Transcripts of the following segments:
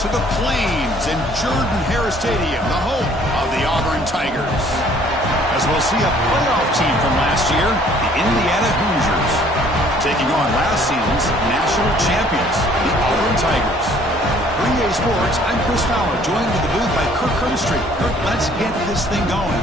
to the Plains in Jordan-Hare Stadium, the home of the Auburn Tigers. As we'll see a playoff team from last year, the Indiana Hoosiers, taking on last season's national champions, the Auburn Tigers. For EA Sports, I'm Chris Fowler, joined in the booth by Kirk Herbstreit. Kirk, let's get this thing going.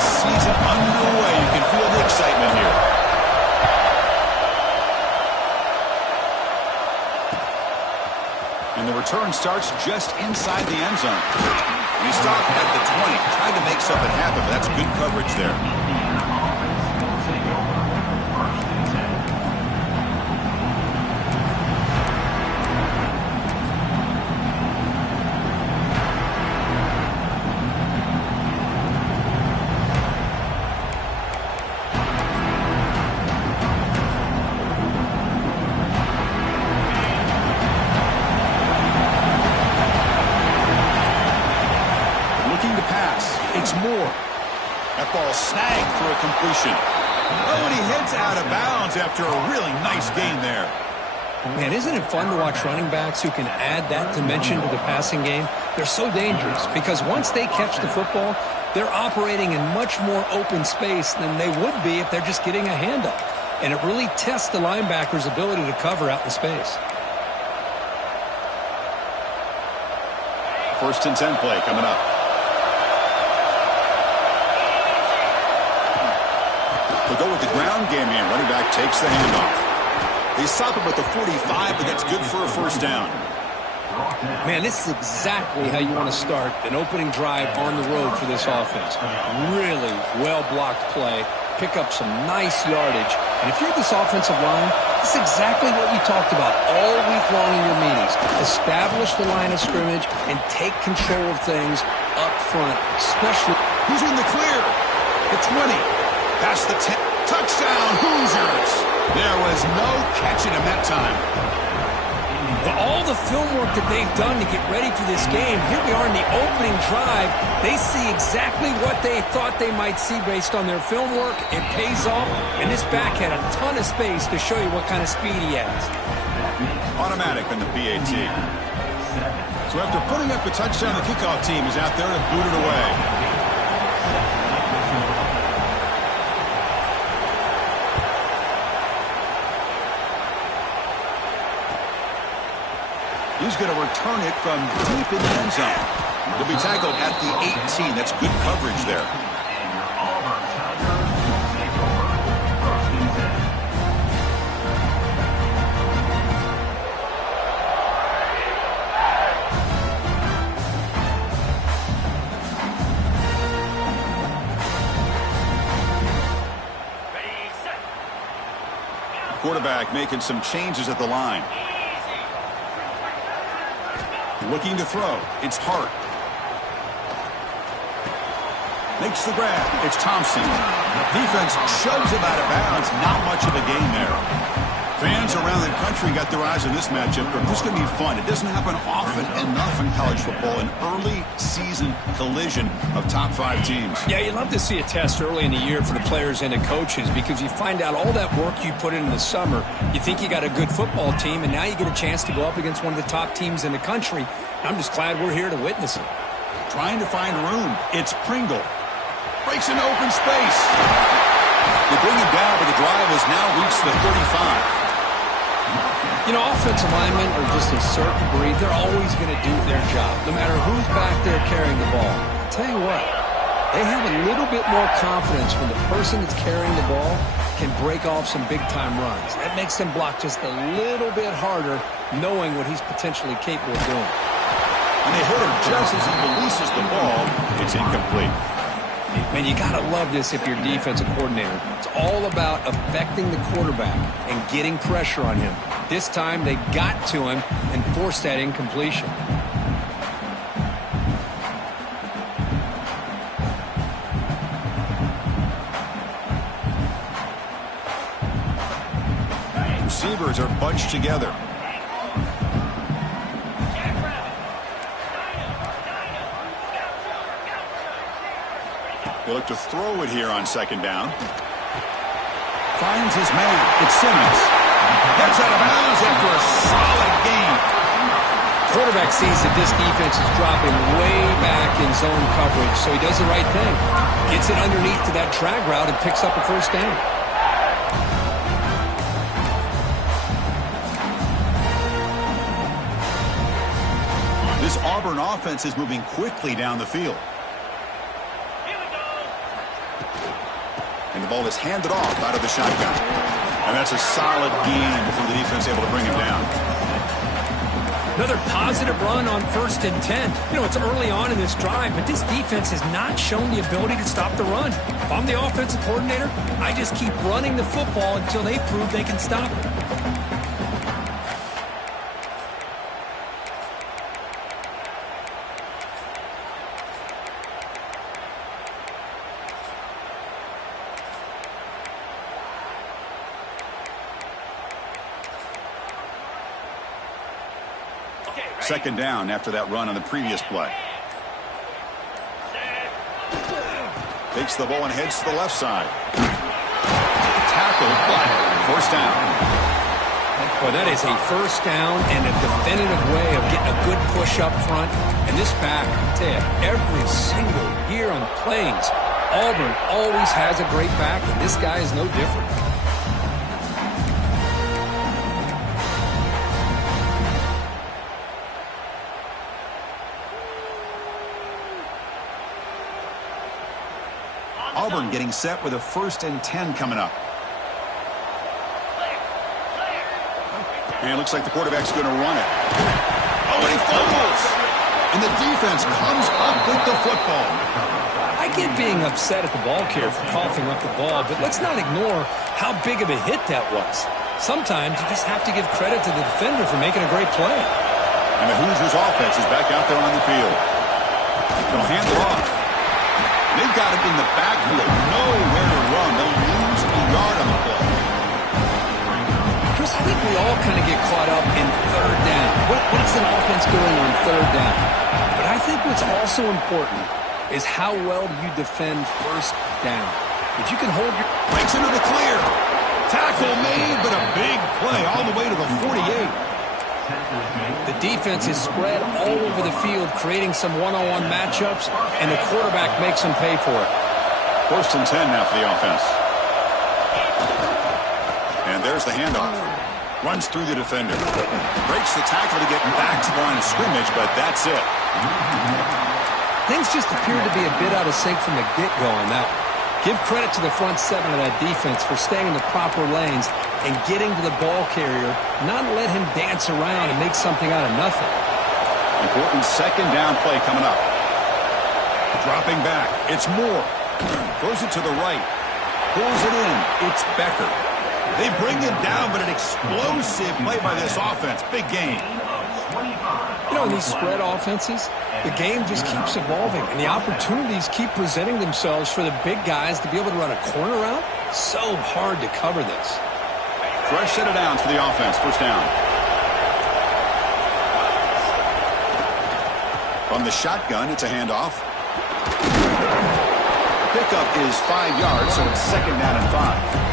Season underway. You can feel the excitement here. And the return starts just inside the end zone. He stopped at the 20, tried to make something happen, but that's good coverage there. It's Moore. That ball snagged for a completion. Oh, and he heads out of bounds after a really nice gain there. Man, isn't it fun to watch running backs who can add that dimension to the passing game? They're so dangerous because once they catch the football, they're operating in much more open space than they would be if they're just getting a handoff. And it really tests the linebacker's ability to cover out in space. 1st and 10 play coming up. They'll go with the ground game here. Running back takes the handoff. They stop him at the 45, but that's good for a first down. Man, this is exactly how you want to start an opening drive on the road for this offense. Really well-blocked play. Pick up some nice yardage. And if you're this offensive line, this is exactly what you talked about all week long in your meetings. Establish the line of scrimmage and take control of things up front, especially. Who's in the clear? The 20. Past the 10. Touchdown, Hoosiers. There was no catching him that time. All the film work that they've done to get ready for this game, here we are in the opening drive. They see exactly what they thought they might see based on their film work. It pays off, and this back had a ton of space to show you what kind of speed he has. Automatic on the PAT. So after putting up a touchdown, the kickoff team is out there to boot it away. He's going to return it from deep in the end zone. He'll be tackled at the 18. That's good coverage there. Quarterback making some changes at the line. Looking to throw. It's Hart. Makes the grab. It's Thompson. Defense shoves him out of bounds. Not much of a gain there. Fans around the country got their eyes on this matchup. This is going to be fun. It doesn't happen often enough in college football. An early season collision of top 5 teams. Yeah, you love to see a test early in the year for the players and the coaches because you find out all that work you put in the summer. You think you got a good football team, and now you get a chance to go up against one of the top teams in the country. I'm just glad we're here to witness it. Trying to find room. It's Pringle. Breaks into open space. They bring him down, but the drive has now reached the 35. You know, offensive linemen are just a certain breed. They're always going to do their job, no matter who's back there carrying the ball. I'll tell you what, they have a little bit more confidence when the person that's carrying the ball can break off some big-time runs. That makes them block just a little bit harder, knowing what he's potentially capable of doing. And they hit him just as he releases the ball. It's incomplete. Man, you got to love this if you're a defensive coordinator. It's all about affecting the quarterback and getting pressure on him. This time, they got to him and forced that incompletion. receivers are bunched together. They look to throw it here on second down. Finds his man. It's Simmons. Gets out of bounds after a solid gain. Quarterback sees that this defense is dropping way back in zone coverage, so he does the right thing. Gets it underneath to that drag route and picks up a first down. This Auburn offense is moving quickly down the field. And the ball is handed off out of the shotgun. And that's a solid gain before the defense able to bring him down. Another positive run on 1st and 10. You know, it's early on in this drive, but this defense has not shown the ability to stop the run. If I'm the offensive coordinator, I just keep running the football until they prove they can stop it. Second down after that run on the previous play. Takes the ball and heads to the left side. Tackled, but first down. Well, that is a first down and a definitive way of getting a good push up front. And this back, I tell you, every single year on the Plains, Auburn always has a great back, and this guy is no different. Auburn getting set with a 1st and 10 coming up. And it looks like the quarterback's going to run it. Oh, and he fumbles! And the defense comes up with the football. I get being upset at the ball carrier for coughing up the ball, but let's not ignore how big of a hit that was. Sometimes you just have to give credit to the defender for making a great play. And the Hoosiers offense is back out there on the field. They'll hand it off. They've got it in the backfield. Nowhere to run. They'll lose a yard on the play. Chris, I think we all kind of get caught up in third down. What's an offense doing on third down? But I think what's also important is how well do you defend first down. If you can hold your... Breaks into the clear. Tackle made, but a big play all the way to the 48. The defense is spread all over the field, creating some one-on-one matchups, and the quarterback makes them pay for it. 1st and 10 now for the offense. And there's the handoff. Runs through the defender. Breaks the tackle to get back to the line of scrimmage, but that's it. Things just appear to be a bit out of sync from the get-go on that one. Give credit to the front seven of that defense for staying in the proper lanes and getting to the ball carrier, not let him dance around and make something out of nothing. Important second down play coming up. Dropping back. It's Moore. Throws it to the right. Pulls it in. It's Becker. They bring him down, but an explosive play by this offense. Big game. You know, in these spread offenses, the game just keeps evolving, and the opportunities keep presenting themselves for the big guys to be able to run a corner route. So hard to cover this. Fresh set of downs for the offense. First down. From the shotgun, it's a handoff. Pickup is 5 yards, so it's second down and 5.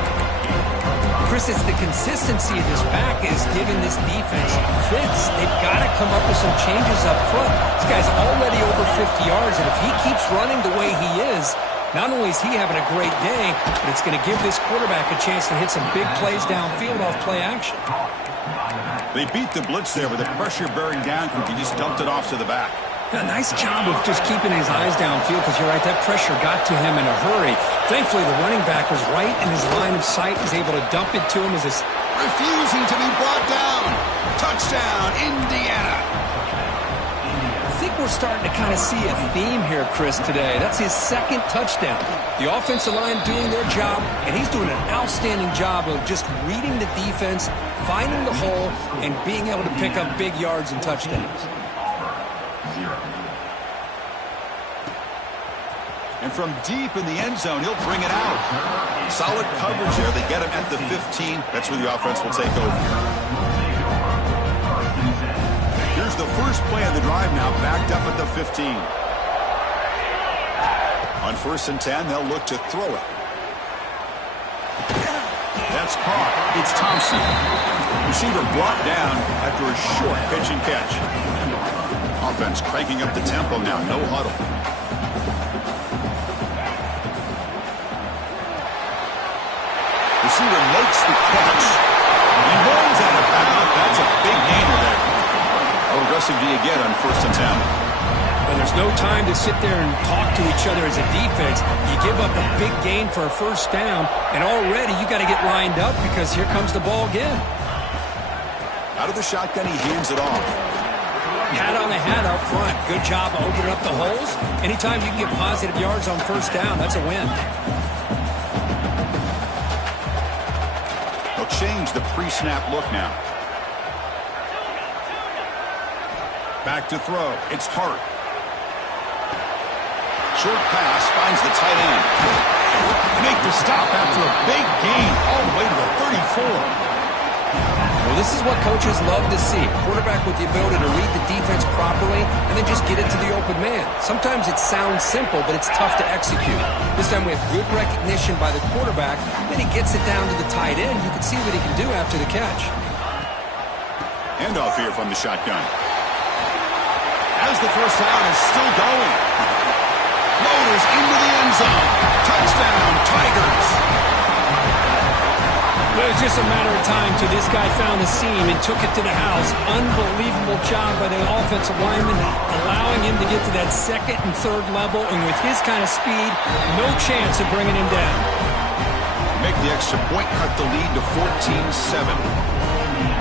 Chris, it's the consistency of this back is giving this defense fits. They've got to come up with some changes up front. This guy's already over 50 yards, and if he keeps running the way he is, not only is he having a great day, but it's going to give this quarterback a chance to hit some big plays downfield off play action. They beat the blitz there with a pressure-bearing down group. He just dumped it off to the back. A nice job of just keeping his eyes downfield because you're right, that pressure got to him in a hurry. Thankfully, the running back was right in his line of sight, was able to dump it to him as this... Refusing to be brought down. Touchdown, Indiana. I think we're starting to kind of see a theme here, Chris, today. That's his second touchdown. The offensive line doing their job, and he's doing an outstanding job of just reading the defense, finding the hole, and being able to pick up big yards and touchdowns. And from deep in the end zone, he'll bring it out. Solid coverage there. They get him at the 15. That's where the offense will take over. Here's the first play of the drive now, backed up at the 15. On 1st and 10, they'll look to throw it. That's caught. It's Thompson. Receiver brought down after a short pitch and catch. Offense cranking up the tempo now. No huddle. Receiver makes the catch. He rolls out of bounds. That's a big gainer there. How aggressive do you get on 1st and 10? Well, there's no time to sit there and talk to each other as a defense. You give up a big gain for a 1st down, and already you got to get lined up because here comes the ball again. Out of the shotgun, he hands it off. Hat on the hat up front. Good job of opening up the holes. Anytime you can get positive yards on 1st down, that's a win. They'll change the pre-snap look now. Back to throw. It's Hart. Short pass finds the tight end. They make the stop after a big gain all the way to the 34. Well, this is what coaches love to see. A quarterback with the ability to read the defense properly and then just get it to the open man. Sometimes it sounds simple, but it's tough to execute. This time we have good recognition by the quarterback. Then he gets it down to the tight end. You can see what he can do after the catch. Handoff here from the shotgun. As the 1st down is still going. Motors into the end zone. Touchdown, Tigers. Well, it was just a matter of time till this guy found the seam and took it to the house. Unbelievable job by the offensive lineman, allowing him to get to that 2nd and 3rd level, and with his kind of speed, no chance of bringing him down. Make the extra point, cut the lead to 14-7.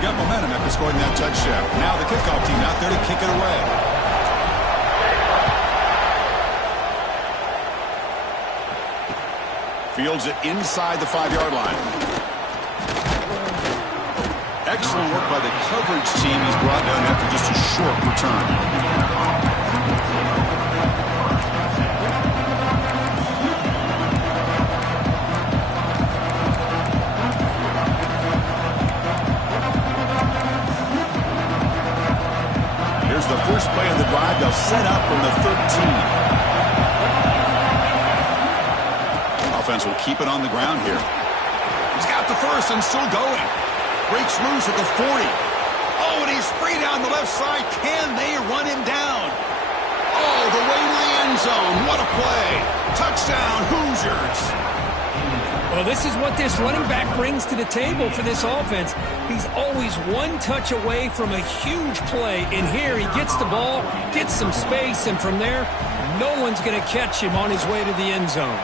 Got momentum after scoring that touchdown. Now the kickoff team out there to kick it away. Fields it inside the 5-yard line. Excellent work by the coverage team. He's brought down after just a short return. Here's the first play of the drive. They'll set up from the 13. Offense will keep it on the ground here. He's got the 1st and still going. Breaks loose at the 40. Oh, and he's free down the left side. Can they run him down? Oh, the way to the end zone. What a play. Touchdown, Hoosiers. Well, this is what this running back brings to the table for this offense. He's always one touch away from a huge play. And here he gets the ball, gets some space, and from there, no one's going to catch him on his way to the end zone.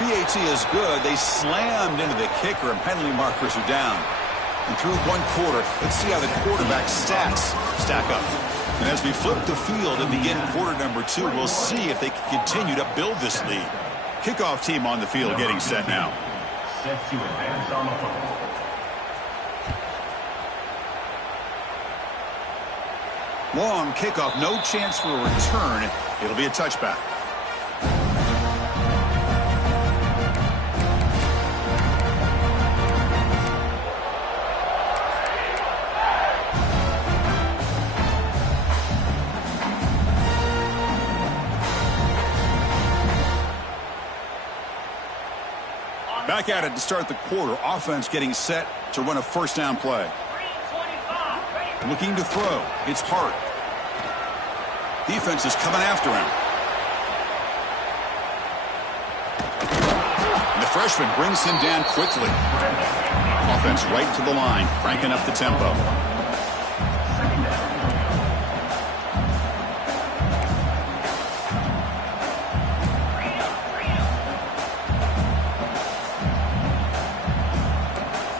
PAT is good. They slammed into the kicker, and penalty markers are down. And through 1 quarter, let's see how the quarterback's stats stack up. And as we flip the field and begin quarter number 2, we'll see if they can continue to build this lead. Kickoff team on the field getting set now. Set to advance on the field. Long kickoff, no chance for a return. It'll be a touchback. Back at it to start the quarter. Offense getting set to run a 1st down play. Looking to throw. It's Hart. Defense is coming after him. And the freshman brings him down quickly. Offense right to the line, cranking up the tempo.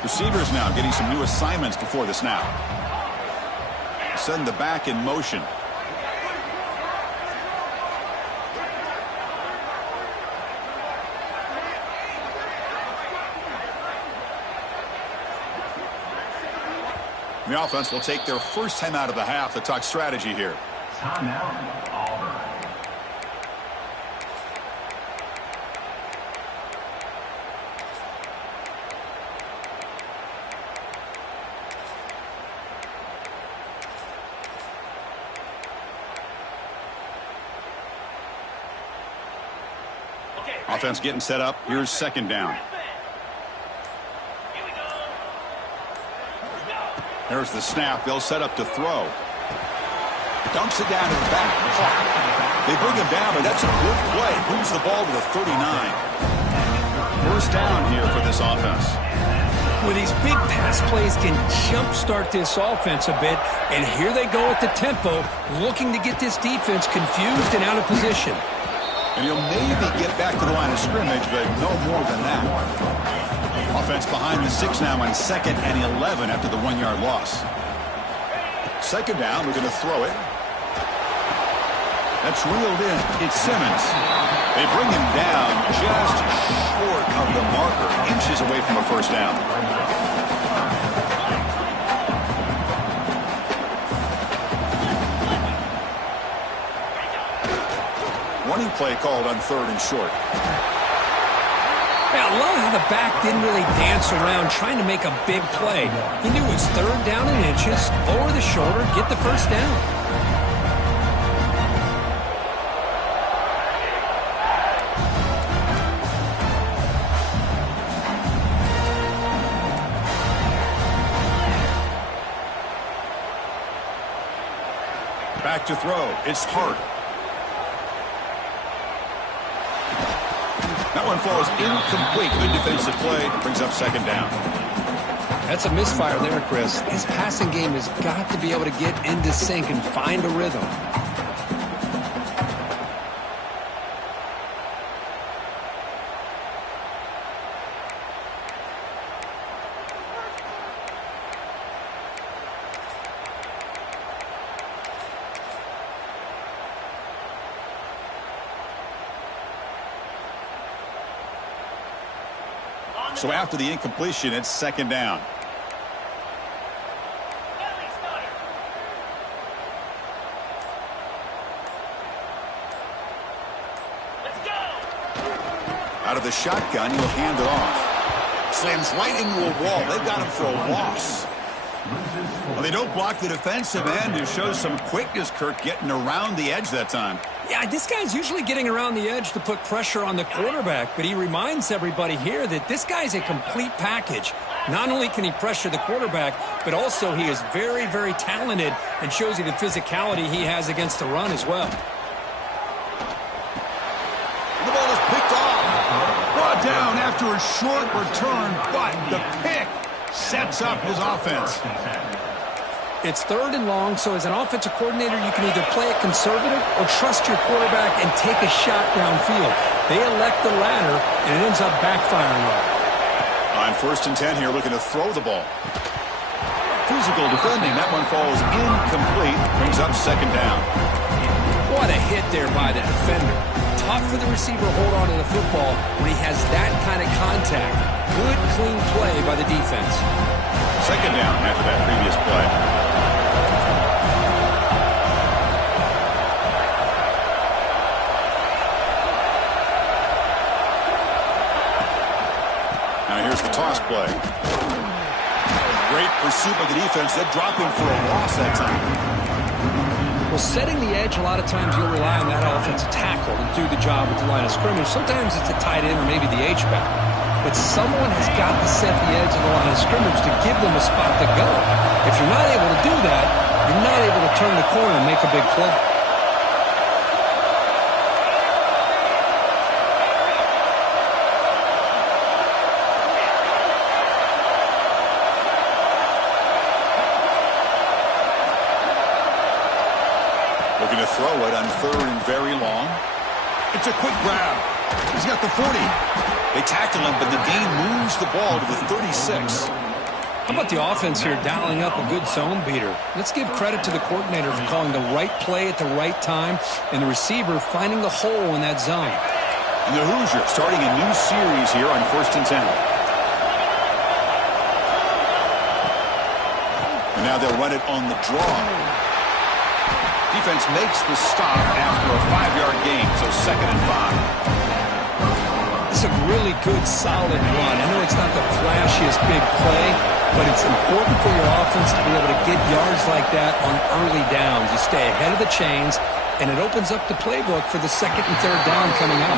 Receivers now getting some new assignments before the snap. Send the back in motion. The offense will take their first time out of the half to talk strategy here. Timeout, Auburn. Offense getting set up. Here's second down. There's the snap. They'll set up to throw. Dumps it down to the back. They bring him down, but that's a good play. Moves the ball to the 39. First down here for this offense. Well, these big pass plays can jumpstart this offense a bit, and here they go at the tempo, looking to get this defense confused and out of position. And he'll maybe get back to the line of scrimmage, but no more than that. Offense behind the 6 now on 2nd and 11 after the 1-yard loss. Second down, we're going to throw it. That's reeled in. It's Simmons. They bring him down just short of the marker, inches away from a first down. Running play called on 3rd and short. Yeah, I love how the back didn't really dance around trying to make a big play. He knew it was 3rd down in inches, over the shoulder, get the first down. Back to throw. It's Hart. That one falls incomplete. Good defensive play. Brings up second down. That's a misfire there, Chris. His passing game has got to be able to get into sync and find a rhythm. So after the incompletion, it's second down. Out of the shotgun, he'll hand it off. Slams right into a wall. They've got him for a loss. Well, they don't block the defensive end, who shows some quickness, Kirk, getting around the edge that time. Yeah, this guy's usually getting around the edge to put pressure on the quarterback, but he reminds everybody here that this guy's a complete package. Not only can he pressure the quarterback, but also he is very, very talented and shows you the physicality he has against the run as well. The ball is picked off. Brought down after a short return, but the pick sets up his offense. It's 3rd and long, so as an offensive coordinator, you can either play it conservative or trust your quarterback and take a shot downfield. They elect the latter, and it ends up backfiring on. On 1st and 10 here, looking to throw the ball. Physical defending. That one falls incomplete. Brings up second down. What a hit there by the defender. Tough for the receiver to hold on to the football when he has that kind of contact. Good, clean play by the defense. Second down after that previous play. Now here's the toss play. Great pursuit by the defense. They drop him for a loss that time. Well, setting the edge, a lot of times you'll rely on that offensive tackle to do the job at the line of scrimmage. Sometimes it's a tight end or maybe the H-back. But someone has got to set the edge of the line of scrimmage to give them a spot to go. If you're not able to do that, you're not able to turn the corner and make a big play. Looking to throw it on 3rd and very long. It's a quick grab. He's got the 40. They tackle him, but the gain moves the ball to the 36. How about the offense here dialing up a good zone beater? Let's give credit to the coordinator for calling the right play at the right time and the receiver finding the hole in that zone. And the Hoosiers starting a new series here on 1st and 10. And now they'll run it on the draw. Defense makes the stop after a 5-yard gain, so 2nd and 5. It's a really good, solid run. I know it's not the flashiest big play, but it's important for your offense to be able to get yards like that on early downs. You stay ahead of the chains, and it opens up the playbook for the 2nd and 3rd down coming up.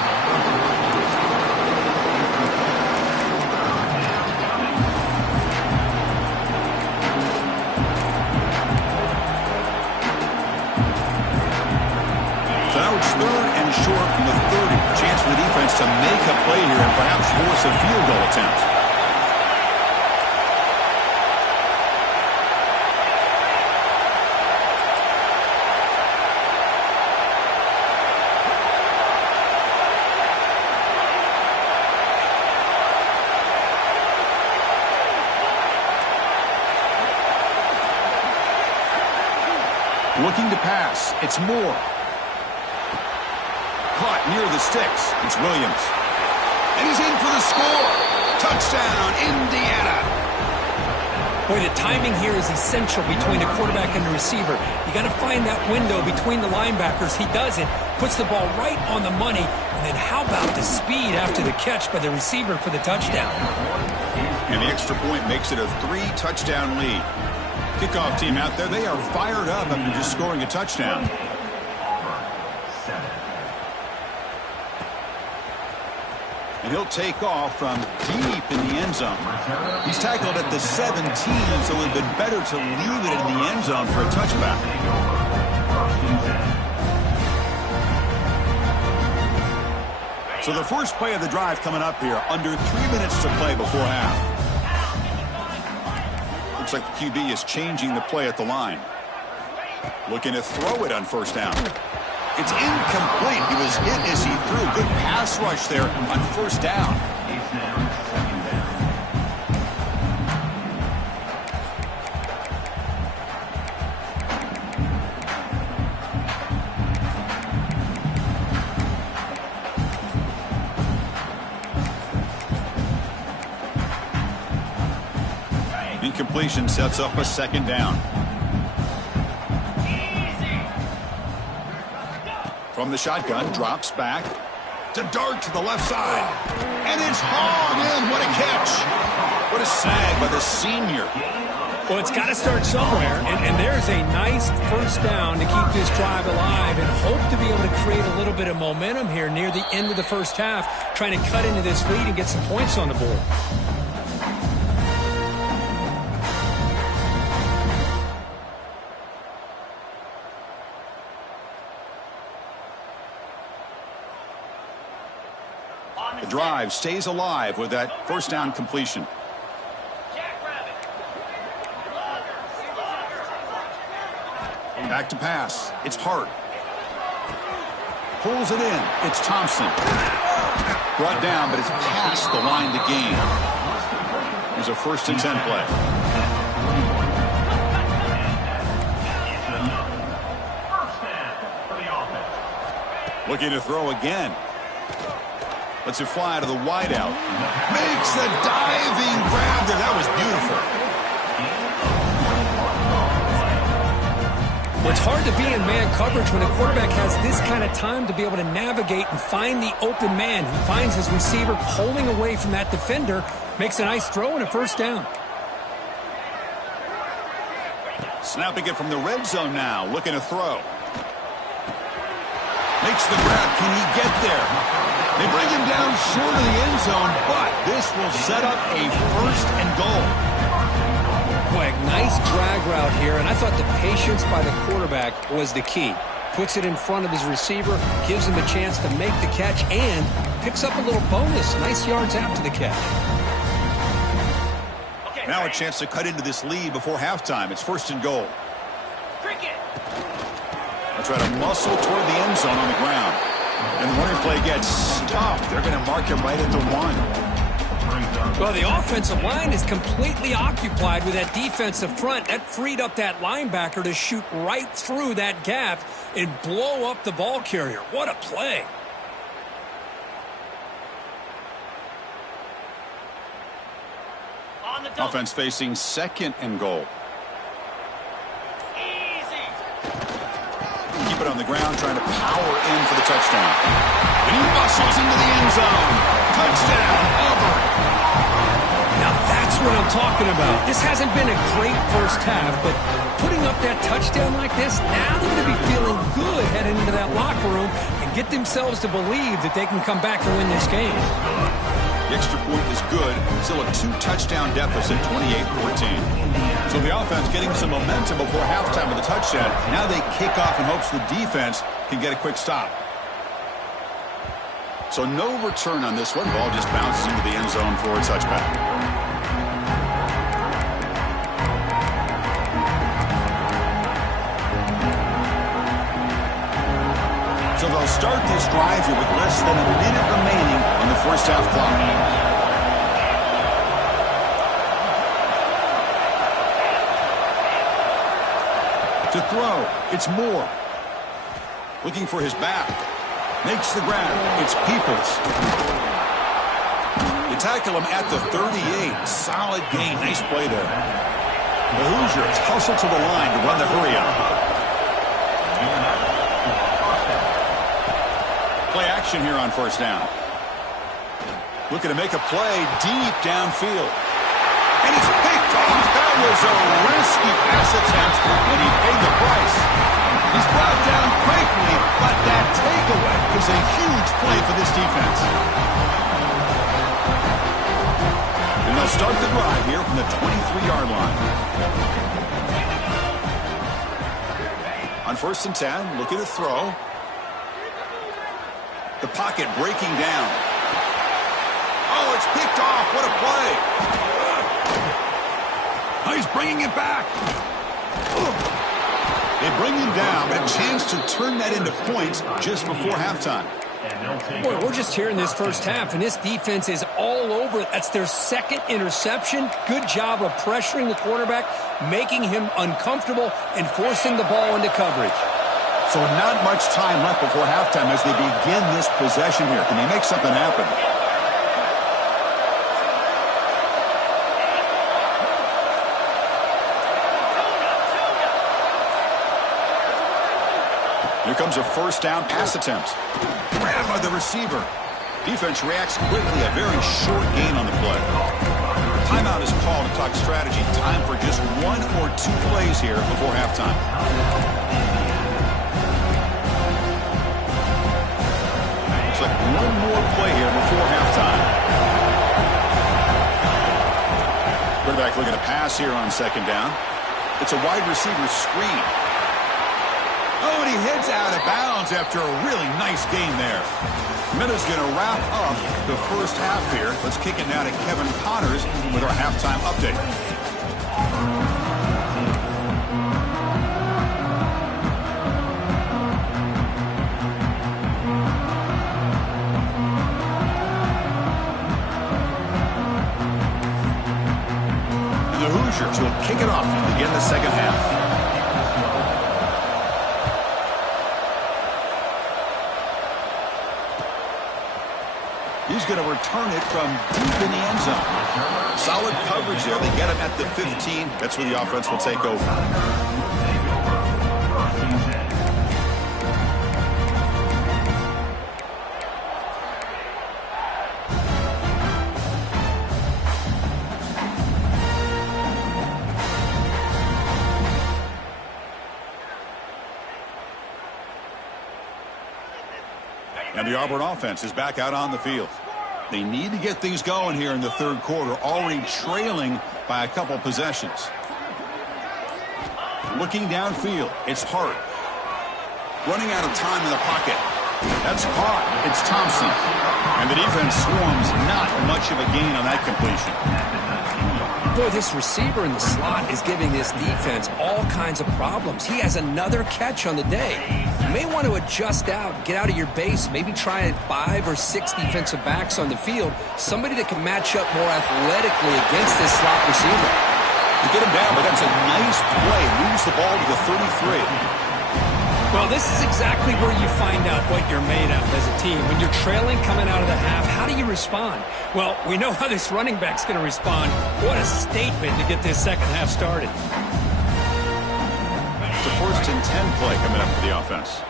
a field goal attempt. Looking to pass. It's Moore. Caught near the sticks. It's Williams. And he's in for the score. Touchdown, Indiana. Boy, the timing here is essential between the quarterback and the receiver. You got to find that window between the linebackers. He does it, puts the ball right on the money. And then how about the speed after the catch by the receiver for the touchdown? And the extra point makes it a 3-touchdown lead. Kickoff team out there, they are fired up after just scoring a touchdown. And he'll take off from deep in the end zone. He's tackled at the 17, so it would have been better to leave it in the end zone for a touchback. So the first play of the drive coming up here, under 3 minutes to play before half. Looks like the QB is changing the play at the line. Looking to throw it on first down. It's incomplete. He was hit as he threw. Good pass rush there on first down. Incompletion sets up a second down. From the shotgun, drops back to dart to the left side. And it's hauled in. What a catch. What a sag by the senior. Well, it's got to start somewhere, and there's a nice first down to keep this drive alive and hope to be able to create a little bit of momentum here near the end of the first half, trying to cut into this lead and get some points on the board. The drive stays alive with that first down completion. Back to pass. It's Hart. Pulls it in. It's Thompson. Brought down, but it's past the line to gain. Here's a 1st and 10 play. Looking to throw again. Lets it fly to the wideout. Makes the diving grab there. That was beautiful. Well, it's hard to be in man coverage when a quarterback has this kind of time to be able to navigate and find the open man. He finds his receiver pulling away from that defender, makes a nice throw and a first down. Snapping it from the red zone now. Looking to throw. Makes the grab. Can he get there? They bring him down short of the end zone, but this will set up a 1st and goal. Boy, nice drag route here, and I thought the patience by the quarterback was the key. Puts it in front of his receiver, gives him a chance to make the catch, and picks up a little bonus. Nice yards after the catch. Now a chance to cut into this lead before halftime. It's 1st and goal. They'll try to muscle toward the end zone on the ground. And the running play gets stopped. They're going to mark him right at the 1. Well, the offensive line is completely occupied with that defensive front. That freed up that linebacker to shoot right through that gap and blow up the ball carrier. What a play. Offense facing 2nd and goal. Keep it on the ground, trying to power in for the touchdown. And he muscles into the end zone. Touchdown, Auburn. Now that's what I'm talking about. This hasn't been a great first half, but putting up that touchdown like this, now they're going to be feeling good heading into that locker room and get themselves to believe that they can come back and win this game. The extra point is good. Still a 2-touchdown deficit, 28-14. So the offense getting some momentum before halftime with a touchdown. Now they kick off in hopes the defense can get a quick stop. So no return on this one. Ball just bounces into the end zone for a touchback. So they'll start this drive here with less than a minute remaining on the first half clock. To throw, it's Moore. Looking for his back. Makes the grab. It's Peoples. You tackle him at the 38. Solid gain. Nice play there. The Hoosiers hustle to the line to run the hurry-up. Play action here on first down. Looking to make a play deep downfield. And he's picked off. That was a risky pass attempt, and he paid the price. He's brought down quickly, but that takeaway is a huge play for this defense. And they'll start the drive here from the 23-yard line. On first and 10, looking to throw. The pocket breaking down. Oh, it's picked off. What a play. Oh, he's bringing it back. They bring him down, but a chance to turn that into points just before halftime. Boy, we're just here in this first half, and this defense is all over it. That's their second interception. Good job of pressuring the quarterback, making him uncomfortable, and forcing the ball into coverage. So not much time left before halftime as they begin this possession here. Can they make something happen? Here comes a first down pass attempt. Grabbed by the receiver. Defense reacts quickly. A very short gain on the play. Timeout is called to talk strategy. Time for just one or two plays here before halftime. Looks like one more play here before halftime. Quarterback looking to pass here on second down. It's a wide receiver screen. Oh, and he heads out of bounds after a really nice game there. Minute's going to wrap up the first half here. Let's kick it now to Kevin Connors with our halftime update. And the Hoosiers will kick it off to begin the second half. He's going to return it from deep in the end zone. Solid coverage there. They get him at the 15. That's where the offense will take over. And the Auburn offense is back out on the field. They need to get things going here in the third quarter, already trailing by a couple possessions. Looking downfield, it's Hart. Running out of time in the pocket. That's caught. It's Thompson. And the defense swarms. Not much of a gain on that completion. Boy, this receiver in the slot is giving this defense all kinds of problems. He has another catch on the day. You may want to adjust out, get out of your base, maybe try 5 or 6 defensive backs on the field, somebody that can match up more athletically against this slot receiver. You get him down, but that's a nice play. Moves the ball to the 33. Well, this is exactly where you find out what you're made of as a team. When you're trailing coming out of the half, how do you respond? Well, we know how this running back's going to respond. What a statement to get this second half started. It's a first and 10 play coming up for the offense.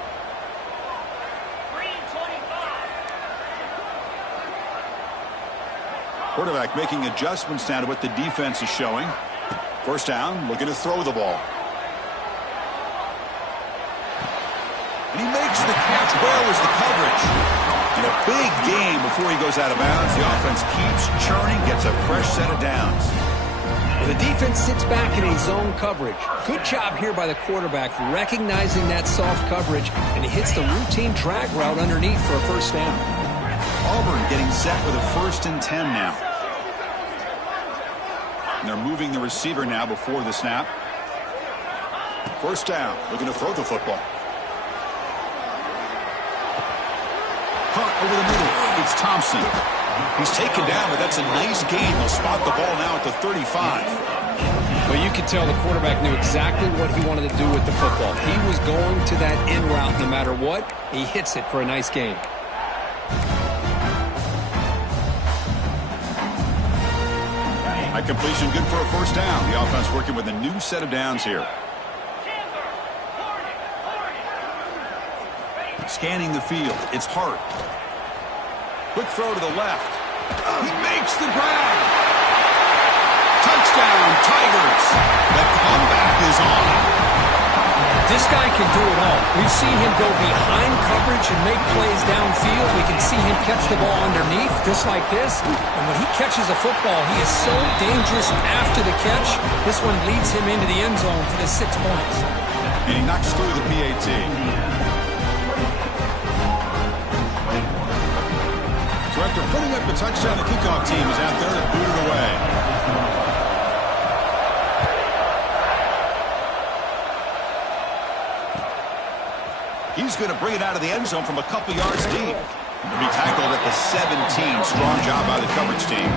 Quarterback making adjustments now to what the defense is showing. First down, looking to throw the ball. And he makes the catch. Where was the coverage? And a big gain before he goes out of bounds. The offense keeps churning, gets a fresh set of downs. And the defense sits back in a zone coverage. Good job here by the quarterback, recognizing that soft coverage, and he hits the routine drag route underneath for a first down. Auburn getting set with a 1st and 10 now. And they're moving the receiver now before the snap. 1st down, looking to throw the football. Caught over the middle. It's Thompson. He's taken down, but that's a nice gain. They'll spot the ball now at the 35. Well, you could tell the quarterback knew exactly what he wanted to do with the football. He was going to that in route no matter what. He hits it for a nice gain. High completion, good for a 1st down. The offense working with a new set of downs here. Scanning the field. It's Hart. Quick throw to the left. He makes the grab. Touchdown, Tigers. The comeback is on. This guy can do it all. We've seen him go behind coverage and make plays downfield. We can see him catch the ball underneath, just like this. And when he catches a football, he is so dangerous after the catch. This one leads him into the end zone for the 6 points. And he knocks through the PAT. So after putting up the touchdown, the kickoff team is out there to boot it away. He's going to bring it out of the end zone from a couple yards deep. He'll be tackled at the 17. Strong job by the coverage team.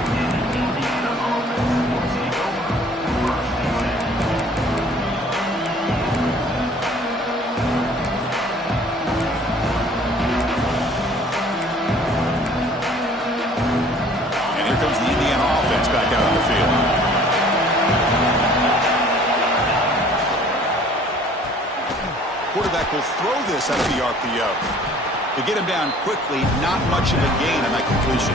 And here comes the Indiana offense back out on the field. Quarterback will throw this out of the RPO. To get him down quickly, not much of a gain on that completion.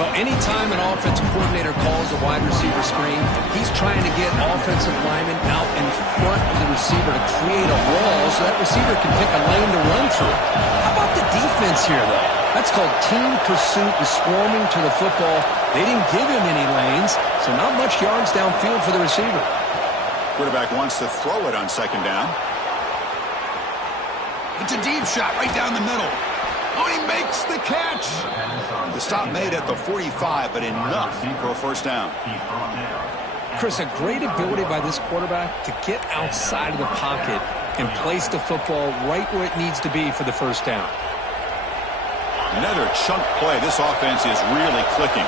Well, anytime an offensive coordinator calls a wide receiver screen, he's trying to get offensive linemen out in front of the receiver to create a wall so that receiver can pick a lane to run through. How about the defense here, though? That's called team pursuit and swarming to the football. They didn't give him any lanes, so not much yards downfield for the receiver. Quarterback wants to throw it on 2nd down. It's a deep shot right down the middle. Oh, he makes the catch. The stop made at the 45, but enough for a 1st down. Chris, a great ability by this quarterback to get outside of the pocket and place the football right where it needs to be for the 1st down. Another chunk play. This offense is really clicking.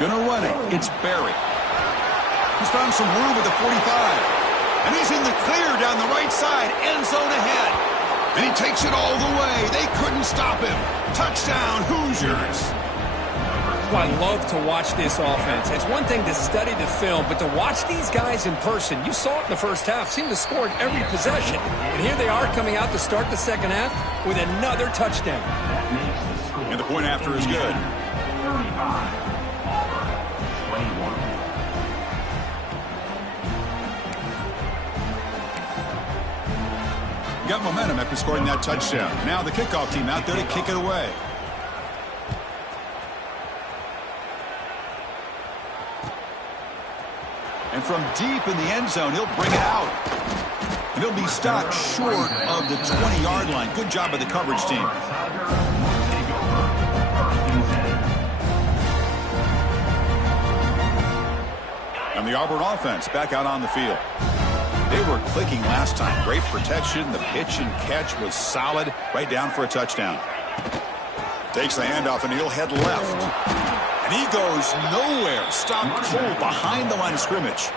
Gonna run it. It's Barry. He's found some room at the 45. And he's in the clear down the right side. End zone ahead. And he takes it all the way. They couldn't stop him. Touchdown, Hoosiers. Well, I love to watch this offense. It's one thing to study the film, but to watch these guys in person, you saw it in the first half, seemed to score in every possession. And here they are coming out to start the 2nd half with another touchdown. And the point after is good. 35. Got momentum after scoring that touchdown. Now the kickoff team out there to kick it away. And from deep in the end zone, he'll bring it out. And he'll be stopped short of the 20-yard line. Good job by the coverage team. And the Auburn offense back out on the field. They were clicking last time. Great protection. The pitch and catch was solid. Right down for a touchdown. Takes the handoff, and he'll head left. And he goes nowhere. Stopped cold behind the line of scrimmage.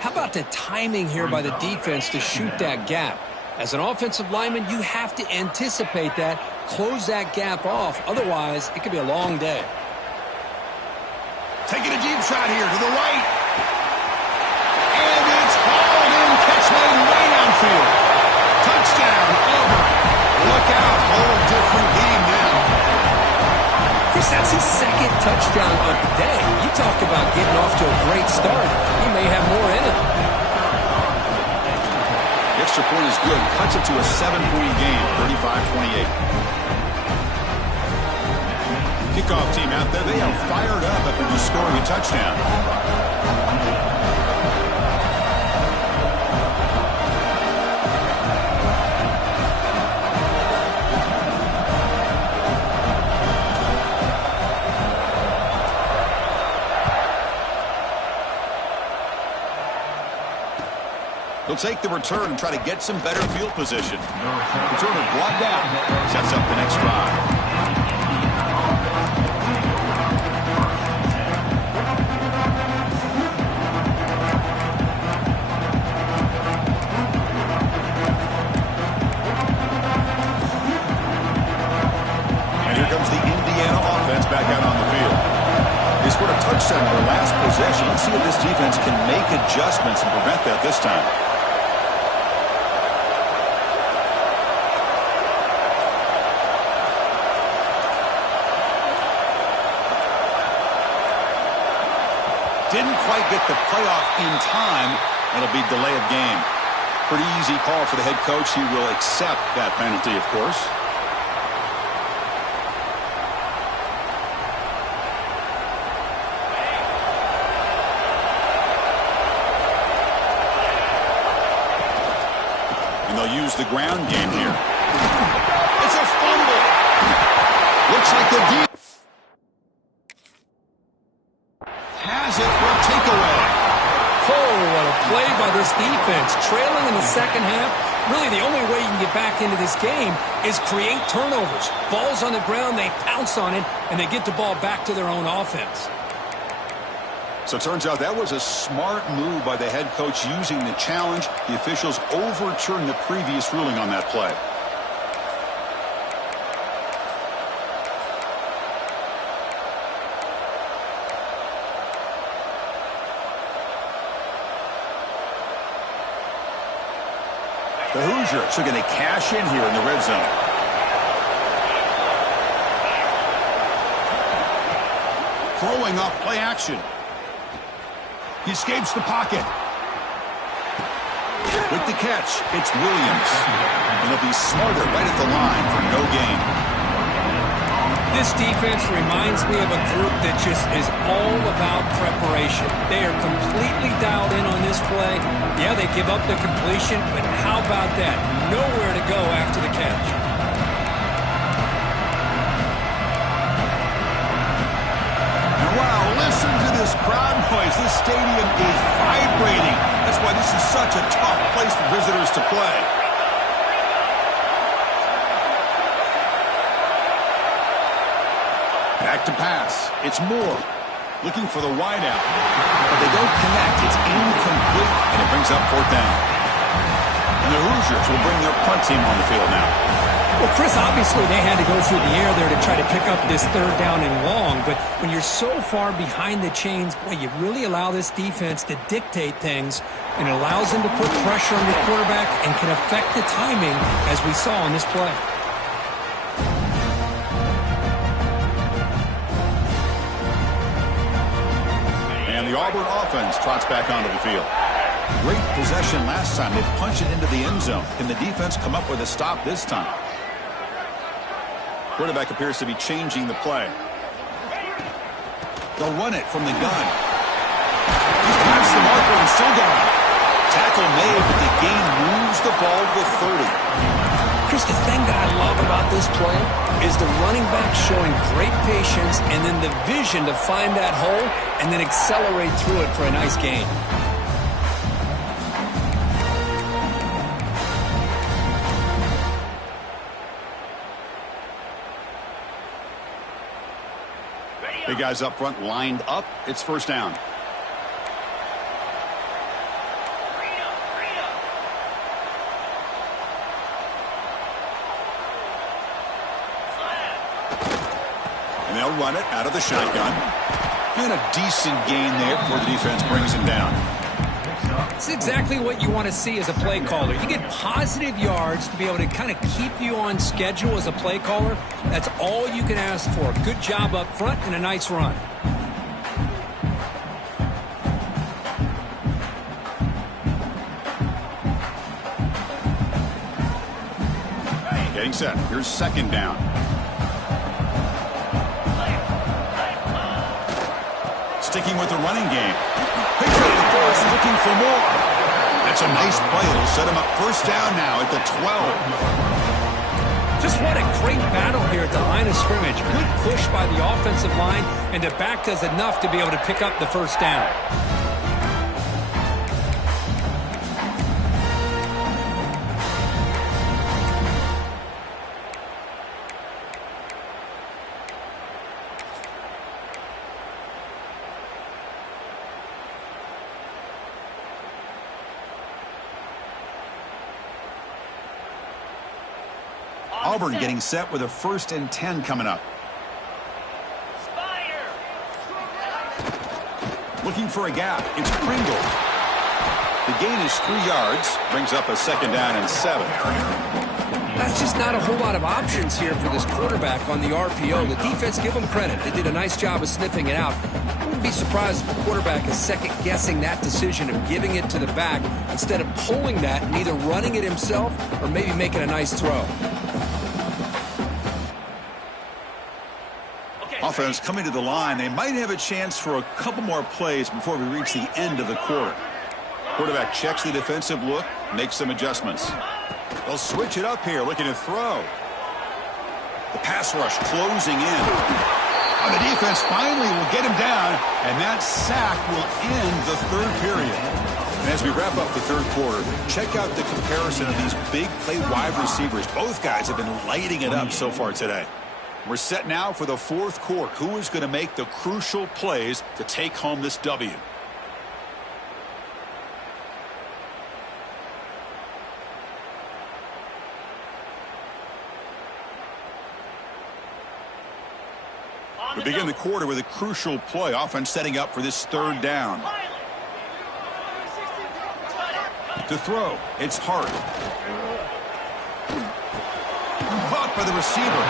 How about the timing here by the defense to shoot that gap? As an offensive lineman, you have to anticipate that, close that gap off. Otherwise, it could be a long day. Taking a deep shot here to the right. And it's hauled in, catch made way downfield. Touchdown, Auburn. Look out, whole different game now. Chris, that's his 2nd touchdown of the day. You talk about getting off to a great start. He may have more in it. The extra point is good. Cuts it to a 7-point game, 35-28. Kickoff team out there, they are fired up after just scoring a touchdown. He'll take the return and try to get some better field position. Returner brought down. Sets up the next drive. Back out on the field. They scored a touchdown in their last possession. Let's see if this defense can make adjustments and prevent that this time. Didn't quite get the playoff in time. It'll be delay of game. Pretty easy call for the head coach. He will accept that penalty, of course. They'll use the ground game here. It's a fumble. Looks like the deep has it for a takeaway. Oh, what a play by this defense. Trailing in the second half. Really, the only way you can get back into this game is create turnovers. Ball's on the ground, they pounce on it, and they get the ball back to their own offense. So it turns out that was a smart move by the head coach using the challenge. The officials overturned the previous ruling on that play. The Hoosiers are going to cash in here in the red zone. Throwing off play action. He escapes the pocket. With the catch, it's Williams. And they'll be smarter right at the line for no gain. This defense reminds me of a group that just is all about preparation. They are completely dialed in on this play. Yeah, they give up the completion, but how about that? Nowhere to go after the catch. Wow, listen to this crowd noise. This stadium is vibrating. That's why this is such a tough place for visitors to play. Back to pass. It's Moore. Looking for the wideout. But they don't connect. It's incomplete, and it brings up fourth down. And the Hoosiers will bring their punt team on the field now. Well, Chris, obviously they had to go through the air there to try to pick up this third down and long, but when you're so far behind the chains, boy, you really allow this defense to dictate things, and it allows them to put pressure on the quarterback and can affect the timing, as we saw on this play. And the Auburn offense trots back onto the field. Great possession last time. They punched it into the end zone. Can the defense come up with a stop this time? Quarterback appears to be changing the play. They'll run it from the gun. He's past the marker and still got it. Tackle made, but the gain moves the ball to 30. Chris, the thing that I love about this play is the running back showing great patience and then the vision to find that hole and then accelerate through it for a nice gain. Big guys up front lined up. It's first down. And they'll run it out of the shotgun. And a decent gain there before the defense brings him down. It's exactly what you want to see as a play caller. You get positive yards to be able to kind of keep you on schedule as a play caller. That's all you can ask for. Good job up front and a nice run. Getting set. Here's second down. Sticking with the running game. Picture the force looking for more. That's a nice play. It'll set him up first down now at the 12. Just what a great battle here at the line of scrimmage. Good push by the offensive line, and the back does enough to be able to pick up the first down. Auburn getting set with a 1st and 10 coming up. Looking for a gap. It's Pringle. The gain is 3 yards. Brings up a 2nd down and 7. That's just not a whole lot of options here for this quarterback on the RPO. The defense, give them credit. They did a nice job of sniffing it out. I wouldn't be surprised if the quarterback is second-guessing that decision of giving it to the back instead of pulling that and either running it himself or maybe making a nice throw. Offense coming to the line. They might have a chance for a couple more plays before we reach the end of the quarter. Quarterback checks the defensive look, makes some adjustments. They'll switch it up here, looking to throw. The pass rush closing in. And the defense finally will get him down, and that sack will end the 3rd period. And as we wrap up the 3rd quarter, check out the comparison of these big play wide receivers. Both guys have been lighting it up so far today. We're set now for the 4th quarter. Who is going to make the crucial plays to take home this W? We begin the quarter with a crucial play. Offense setting up for this 3rd down. To throw, it's Hart. Caught by the receiver.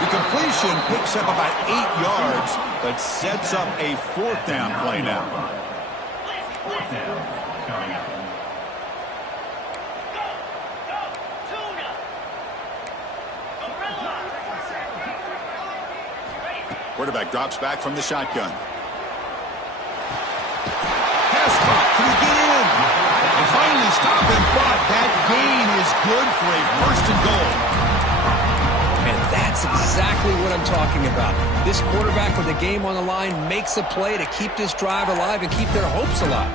The completion picks up about 8 yards, but sets up a 4th down play now. Quarterback drops back from the shotgun. Pass caught. Can he get in? They finally stop him, but that gain is good for a 1st and goal. And that's exactly what I'm talking about. This quarterback with the game on the line makes a play to keep this drive alive and keep their hopes alive.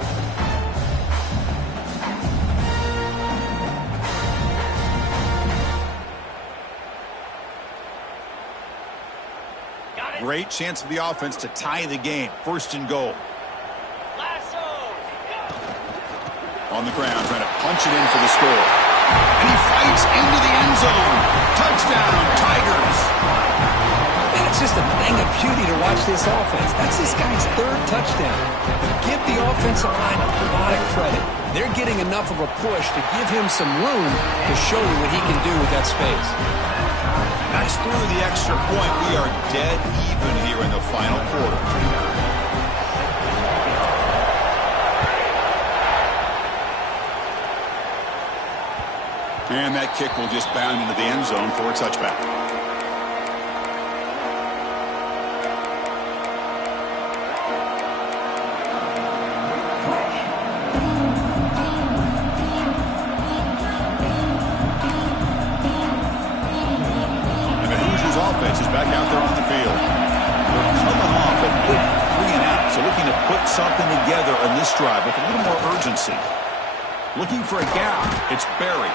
Great chance for the offense to tie the game. 1st and goal. On the ground, trying to punch it in for the score. And he fights into the end zone. Touchdown, Tigers. Man, it's just a thing of beauty to watch this offense. That's this guy's 3rd touchdown. But give the offensive line a lot of credit. They're getting enough of a push to give him some room to show you what he can do with that space. That's through the extra point. We are dead even here in the final quarter. And that kick will just bound into the end zone for a touchback. And the Hoosiers offense is back out there on the field. They're coming off a quick 3 and out, so looking to put something together on this drive with a little more urgency. Looking for a gap. It's Berry.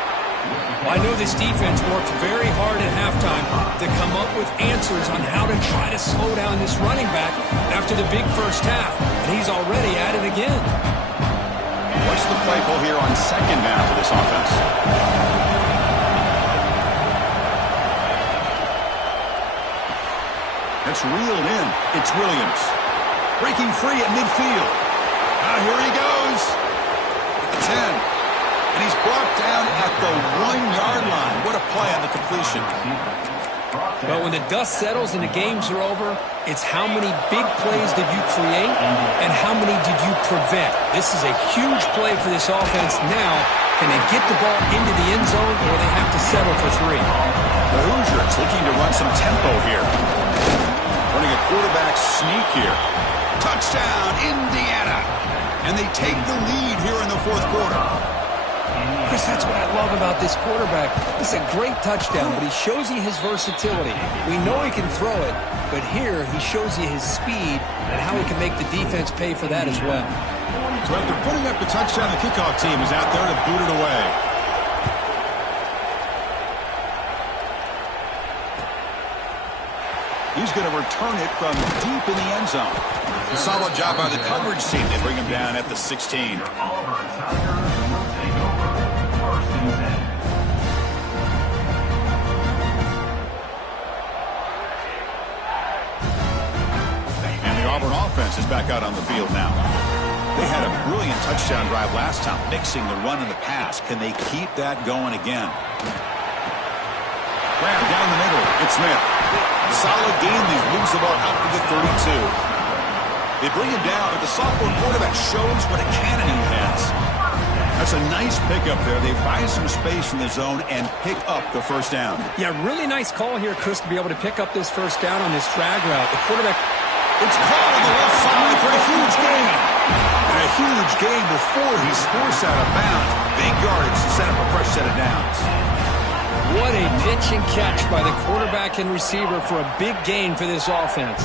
Well, I know this defense worked very hard at halftime to come up with answers on how to try to slow down this running back after the big 1st half, and he's already at it again. What's the play call here on 2nd down for this offense? It's reeled in. It's Williams. Breaking free at midfield. Now here he goes. At the 10. And he's brought down at the 1-yard line. What a play on the completion. But when the dust settles and the games are over, it's how many big plays did you create and how many did you prevent. This is a huge play for this offense. Now, can they get the ball into the end zone or they have to settle for 3? The Hoosiers looking to run some tempo here. Running a quarterback sneak here. Touchdown, Indiana. And they take the lead here in the 4th quarter. Chris, that's what I love about this quarterback. It's a great touchdown, but he shows you his versatility. We know he can throw it, but here he shows you his speed and how he can make the defense pay for that as well. So after putting up the touchdown, the kickoff team is out there to boot it away. He's going to return it from deep in the end zone. A solid job by the coverage team. They bring him down at the 16. offense is back out on the field now. They had a brilliant touchdown drive last time, mixing the run and the pass. Can they keep that going again? Grab down the middle. It's Smith. Solid gain. He moves the ball out to the 32. They bring him down, but the sophomore quarterback shows what a cannon he has. That's a nice pickup there. They find some space in the zone and pick up the first down. Yeah, really nice call here, Chris, to be able to pick up this first down on this drag route. The quarterback... It's caught on the left side for a huge gain. And a huge gain before he's forced out of bounds. Big yardage to set up a fresh set of downs. What a pitch and catch by the quarterback and receiver for a big gain for this offense.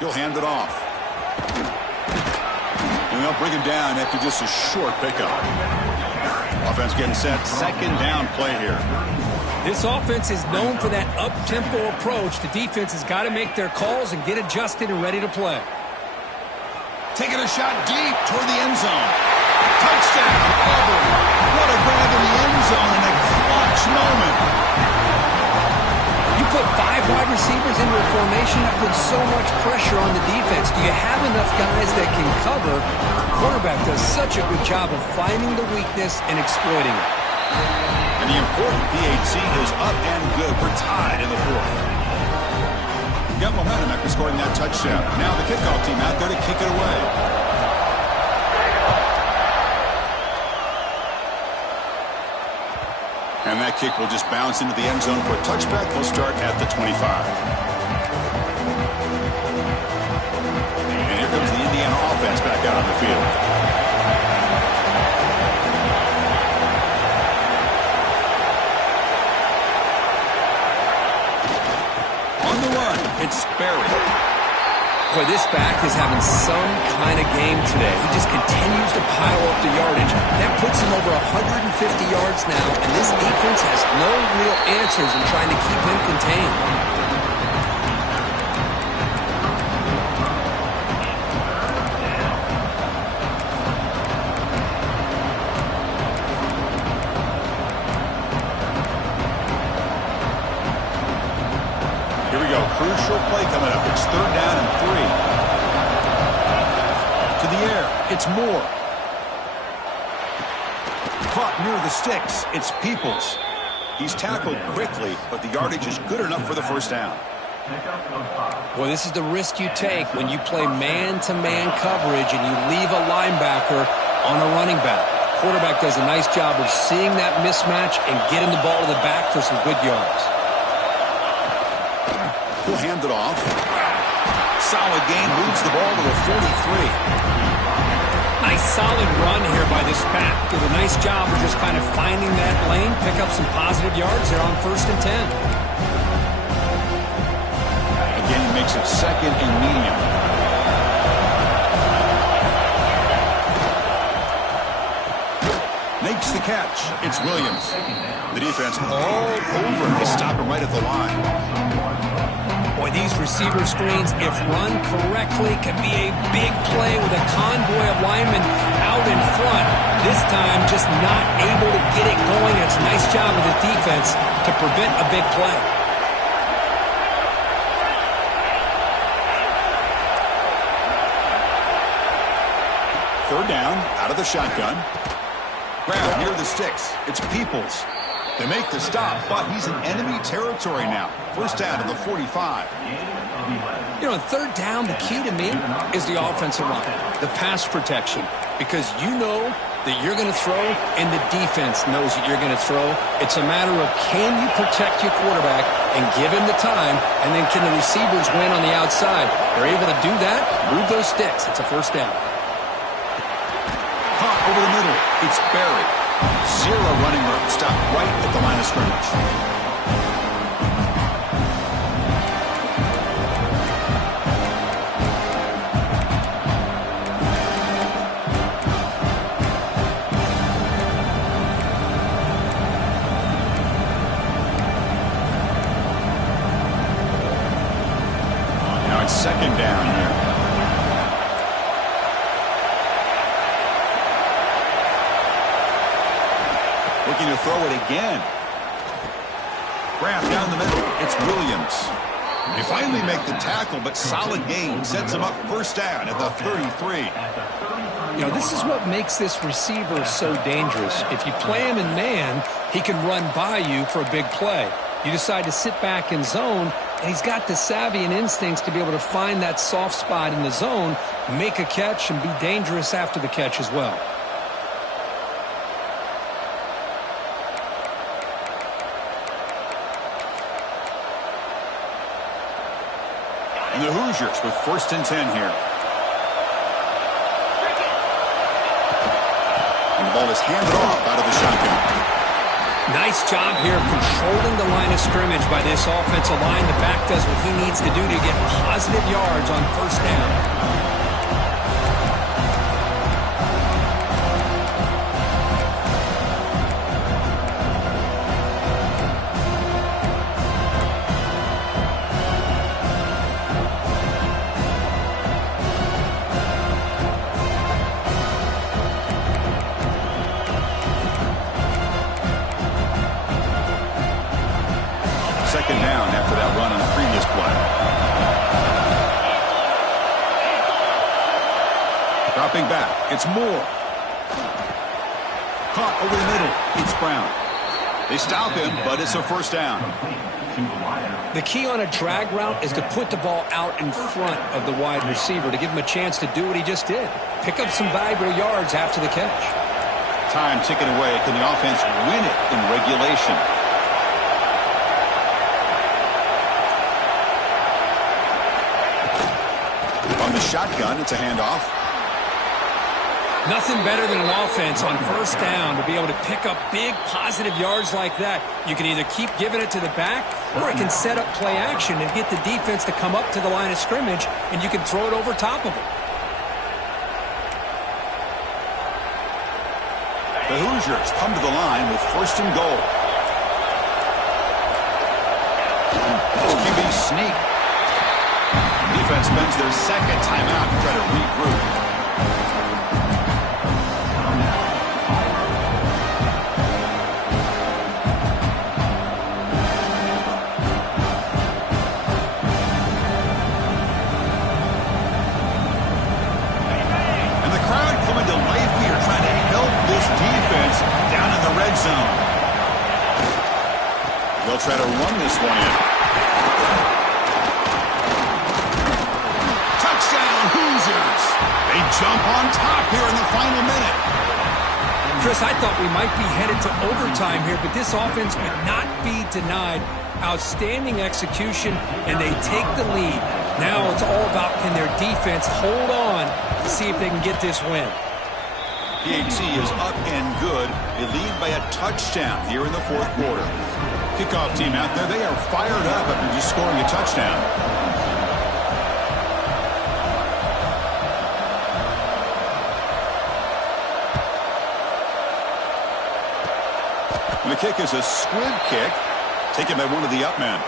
He'll hand it off. And they'll bring him down after just a short pickup. Offense getting set. Second down play here. This offense is known for that up-tempo approach. The defense has got to make their calls and get adjusted and ready to play. Taking a shot deep toward the end zone. Touchdown, Auburn. What a grab in the end zone in a clutch moment. You put 5 wide receivers into a formation that puts so much pressure on the defense. Do you have enough guys that can cover? The quarterback does such a good job of finding the weakness and exploiting it. And the important PAT is up and good. We're tied in the fourth. Got momentum after scoring that touchdown. Now the kickoff team out there to kick it away. And that kick will just bounce into the end zone for a touchback. We'll start at the 25. And here comes the Indiana offense back out on the field. On the run, it's Berry. Boy, this back is having some kind of game today. He just continues to pile up the yardage. That puts him over 150 yards now, and this defense has no real answers in trying to keep him contained. Here we go. Crucial play coming up. It's third down and 3. To the air. It's Moore. Caught near the sticks. It's Peoples. He's tackled quickly, but the yardage is good enough for the first down. Well, this is the risk you take when you play man-to-man coverage and you leave a linebacker on a running back. Quarterback does a nice job of seeing that mismatch and getting the ball to the back for some good yards. He'll hand it off. Solid gain, moves the ball to the 43. Nice solid run here by this back. Did a nice job of just kind of finding that lane, pick up some positive yards there on 1st and 10. Again, he makes it second and medium. Makes the catch. It's Williams. The defense all over. They stop him right at the line. Boy, these receiver screens, if run correctly, can be a big play with a convoy of linemen out in front. This time, just not able to get it going. It's a nice job of the defense to prevent a big play. Third down, out of the shotgun. Grab near the sticks. It's Peoples. They make the stop, but he's in enemy territory now. First down to the 45. You know, third down, the key to me is the offensive line, the pass protection, because you know that you're going to throw and the defense knows that you're going to throw. It's a matter of can you protect your quarterback and give him the time, and then can the receivers win on the outside? They're able to do that, move those sticks. It's a first down. Caught over the middle. It's Berry. Zero running room. Stopped right at the line of scrimmage. Now it's second down here. Looking to throw it again. Wrapped down the middle. It's Williams. They finally make the tackle, but solid gain sets them up first down at the 33. You know, this is what makes this receiver so dangerous. If you play him in man, he can run by you for a big play. You decide to sit back in zone, and he's got the savvy and instincts to be able to find that soft spot in the zone, make a catch, and be dangerous after the catch as well. And the Hoosiers with 1st and 10 here. And the ball is handed off out of the shotgun. Nice job here of controlling the line of scrimmage by this offensive line. The back does what he needs to do to get positive yards on first down. Second down after that run on the previous play. Dropping back. It's Moore. Caught over the middle. It's Brown. They stop him, but it's a first down. The key on a drag route is to put the ball out in front of the wide receiver to give him a chance to do what he just did. Pick up some valuable yards after the catch. Time ticking away. Can the offense win it in regulation? On the shotgun, it's a handoff. Nothing better than an offense on first down to be able to pick up big positive yards like that. You can either keep giving it to the back, or it can set up play action and get the defense to come up to the line of scrimmage, and you can throw it over top of it. The Hoosiers come to the line with 1st and goal. It's QB sneak. Defense spends their second timeout to try to regroup. And the crowd coming to life here, trying to help this defense down in the red zone. They'll try to run this one in. Hoosiers. They jump on top here in the final minute. Chris, I thought we might be headed to overtime here, but this offense would not be denied. Outstanding execution, and they take the lead. Now it's all about can their defense hold on to see if they can get this win. PAT is up and good. They lead by a touchdown here in the 4th quarter. Kickoff team out there, they are fired up after just scoring a touchdown. And the kick is a squib kick, taken by one of the up men.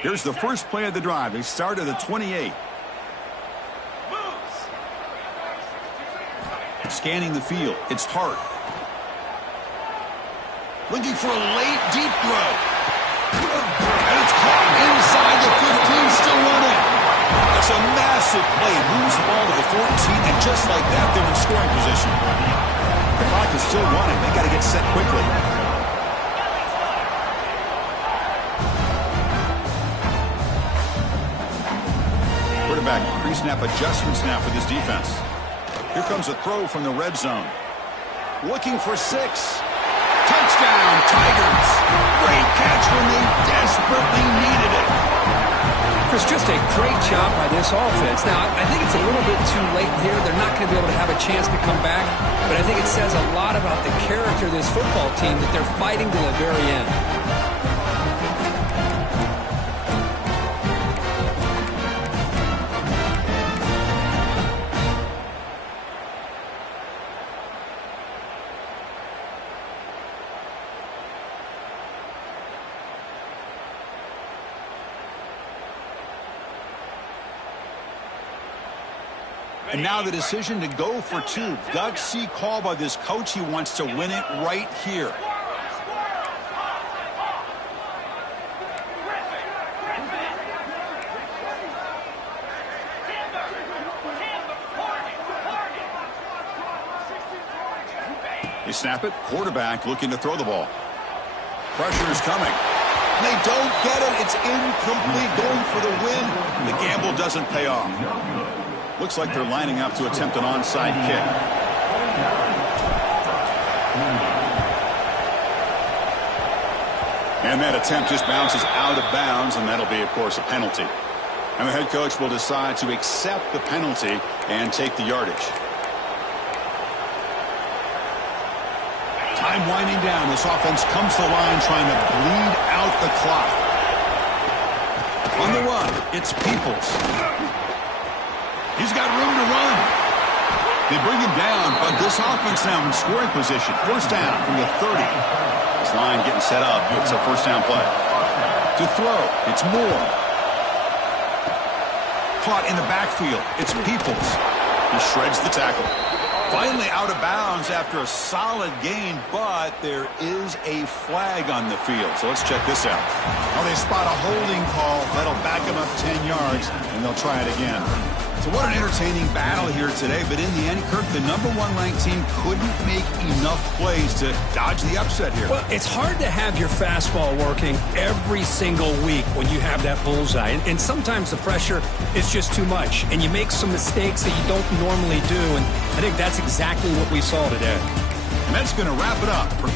Here's the first play of the drive. They start at the 28. Scanning the field. It's Hart. Looking for a late, deep throw. And it's caught inside the 15, still running. That's a massive play. Moves the ball to the 14, and just like that, they're in scoring position. The clock is still running. They got to get set quickly. Quarterback pre-snap adjustments now for this defense. Here comes a throw from the red zone. Looking for 6. Touchdown, Tigers. Great catch when they desperately needed it. Chris, just a great job by this offense. Now, I think it's a little bit too late here. They're not going to be able to have a chance to come back, but I think it says a lot about the character of this football team that they're fighting to the very end. And now the decision to go for two. Gutsy call by this coach. He wants to win it right here. They snap it. Quarterback looking to throw the ball. Pressure is coming. They don't get it. It's incomplete. Going for the win. The gamble doesn't pay off. Looks like they're lining up to attempt an onside kick. And that attempt just bounces out of bounds, and that'll be, of course, a penalty. And the head coach will decide to accept the penalty and take the yardage. Time winding down. This offense comes to the line trying to bleed out the clock. On the run, it's Peoples. He's got room to run. They bring him down, but this offense now in scoring position. First down from the 30. This line getting set up. It's a first down play. To throw, it's Moore. Caught in the backfield. It's Peoples. He shreds the tackle. Finally out of bounds after a solid gain, but there is a flag on the field. So let's check this out. Well, they spot a holding call. That'll back them up 10 yards, and they'll try it again. So what an entertaining battle here today. But in the end, Kirk, the #1 ranked team couldn't make enough plays to dodge the upset here. Well, it's hard to have your fastball working every single week when you have that bullseye. And sometimes the pressure is just too much, and you make some mistakes that you don't normally do. And I think that's exactly what we saw today. And that's going to wrap it up for